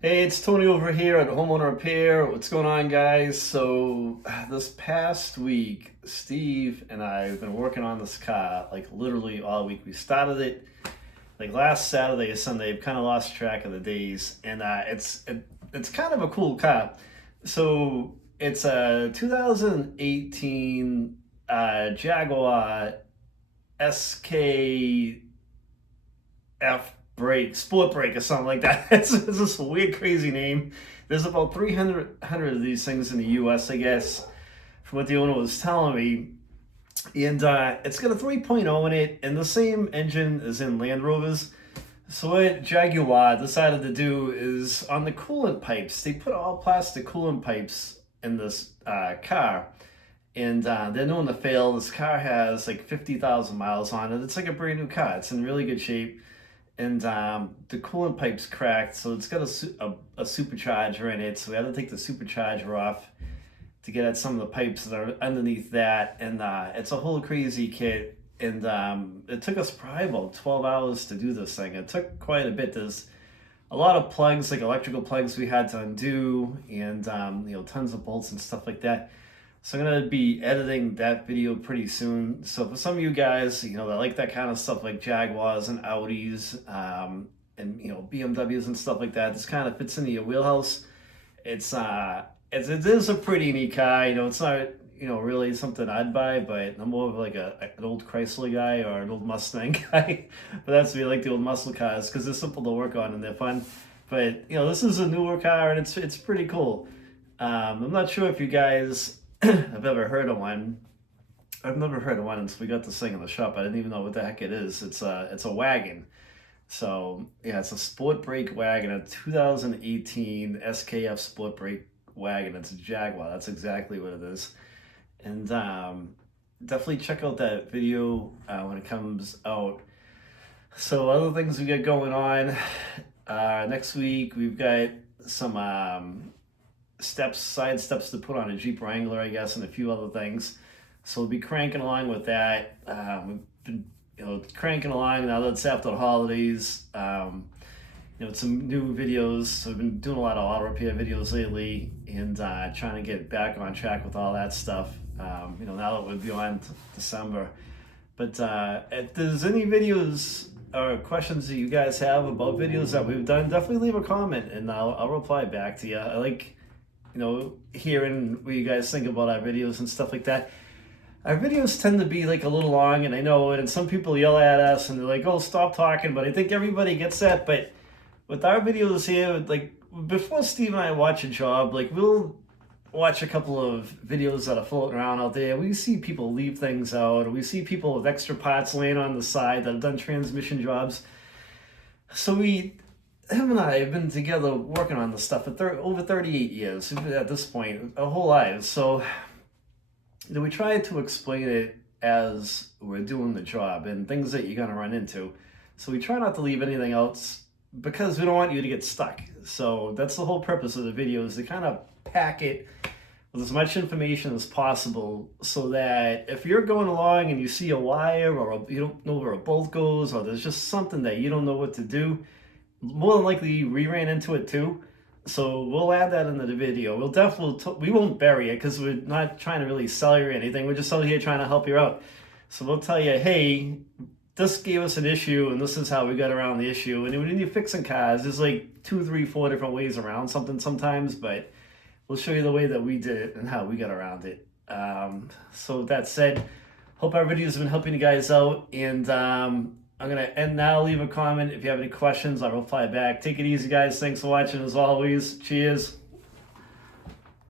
Hey, it's Tony over here at Homeowner Repair. What's going on, guys? So this past week, Steve and I have been working on this car like literally all week. We started it like last Saturday or Sunday. I've kind of lost track of the days, and it's kind of a cool car. So it's a 2018 Jaguar XF Sportbrake or something like that. It's this weird, crazy name. There's about 300 of these things in the U.S., I guess, from what the owner was telling me. And it's got a 3.0 in it, and the same engine as in Land Rovers. So what Jaguar decided to do is on the coolant pipes, they put all plastic coolant pipes in this car. And they're known to fail. This car has like 50,000 miles on it. It's like a brand new car. It's in really good shape. And the coolant pipe's cracked, so it's got a supercharger in it. So we had to take the supercharger off to get at some of the pipes that are underneath that. And it's a whole crazy kit. And it took us probably about 12 hours to do this thing. It took quite a bit. There's a lot of plugs, like electrical plugs we had to undo, and tons of bolts and stuff like that. So I'm gonna be editing that video pretty soon. So for some of you guys, that like that kind of stuff, like Jaguars and Audis, and BMWs and stuff like that, this kind of fits into your wheelhouse. It is a pretty neat car. It's not really something I'd buy, but I'm more of like an old Chrysler guy or an old Mustang guy. But that's me. I like the old muscle cars because they're simple to work on and they're fun. But this is a newer car and it's pretty cool. I'm not sure if you guys I've ever heard of one. I've never heard of one until we got this thing in the shop. I didn't even know what the heck it is. It's a wagon. So yeah, it's a Sportbrake wagon, a 2018 SKF Sportbrake wagon. It's a Jaguar. That's exactly what it is. And definitely check out that video when it comes out. So other things we got going on. Next week we've got some side steps to put on a Jeep Wrangler, I guess, and a few other things. So we'll be cranking along with that. We've been, cranking along now that it's after the holidays. Some new videos. So I've been doing a lot of auto repair videos lately, and trying to get back on track with all that stuff. Now that we're beyond December. But if there's any videos or questions that you guys have about videos that we've done, definitely leave a comment, and I'll reply back to you. I like hearing what you guys think about our videos and stuff like that. Our videos tend to be like a little long, and I know it, and some people yell at us and they're like, oh, stop talking, but I think everybody gets that. But with our videos here, like before Steve and I watch a job, like we'll watch a couple of videos that are floating around out there. We see people leave things out, or we see people with extra parts laying on the side that have done transmission jobs. So him and I have been together working on this stuff for over 38 years at this point, our whole lives. So, we try to explain it as we're doing the job and things that you're going to run into. So we try not to leave anything else because we don't want you to get stuck. So that's the whole purpose of the video, is to kind of pack it with as much information as possible, so that if you're going along and you see a wire or you don't know where a bolt goes, or there's just something that you don't know what to do, more than likely we ran into it too. So we'll add that into the video. We won't bury it because we're not trying to really sell you anything. We're just out here trying to help you out. So we'll tell you, hey, this gave us an issue and this is how we got around the issue. And when you're fixing cars, there's like 2, 3, 4 different ways around something sometimes, but we'll show you the way that we did it and how we got around it. So with that said, hope our videos have been helping you guys out, and I'm going to end now. Leave a comment. If you have any questions, I'll reply back. Take it easy, guys. Thanks for watching as always. Cheers.